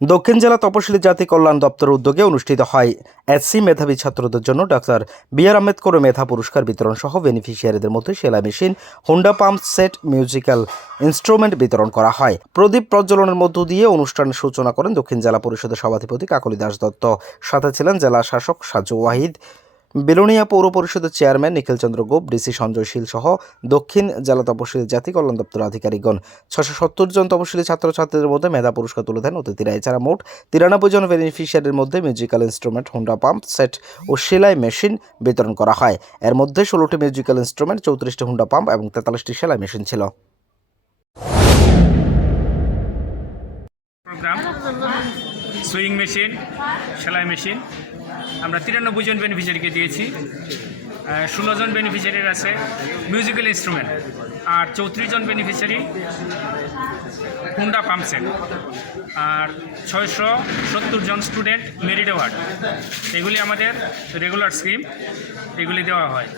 দক্ষিণ জেলা তপশিলি জাতি কল্যাণ দপ্তরের উদ্যোগে অনুষ্ঠিত হয় এসসি মেধাবী ছাত্রদের জন্য ডাক্তার বি.আর. আম্বেদকর মেধা পুরস্কার বিতরণ সহ বেনিফিশিয়ারিদের মধ্যে সেলাই machine, Honda pump set, musical instrument বিতরণ করা হয়। প্রদীপ প্রজ্বলনের মধ্য দিয়ে অনুষ্ঠানের সূচনা করেন দক্ষিণ জেলা পরিষদের সভাধিপতি কাকলি দাস দত্ত। সাথে ছিলেন জেলা শাসক সাজু ওয়াহিদ, বিলোনিয়া পৌর পরিষদের চেয়ারম্যান নিখিল চন্দ্র গোপ, ডিসি সঞ্জয় শীল সহ দক্ষিণ জেলা তপশিলি জাতি কল্যাণ দপ্তরের আধিকারিকগণ। 670 জন তপশিলি ছাত্রছাত্রীদের মধ্যে মেধা পুরস্কার তুলে দেন অতিথিরা। এছাড়া মোট 93 জন বেনিফিশিয়ারির মধ্যে musical instrument, Honda pump set ও সেলাই মেশিন বিতরণ করা হয়। এর মধ্যে 16টি মিউজিক্যাল ইনস্ট্রুমেন্ট, 34টি হুন্ডা পাম্প এবং 43টি সেলাই মেশিন ছিল। প্রোগ্রাম সুইং মেশিন, সেলাই মেশিন আমরা 93 জন বেনিফিশিয়ারিকে দিয়েছি। 16 জন বেনিফিশিয়ারির আছে মিউজিক্যাল ইনস্ট্রুমেন্ট, আর 34 জন বেনিফিশিয়ারি হুন্ডা পাম্প সেট, আর 670 জন স্টুডেন্ট মেরিট অ্যাওয়ার্ড। এগুলি আমাদের রেগুলার স্কিম, এগুলি দেওয়া হয়।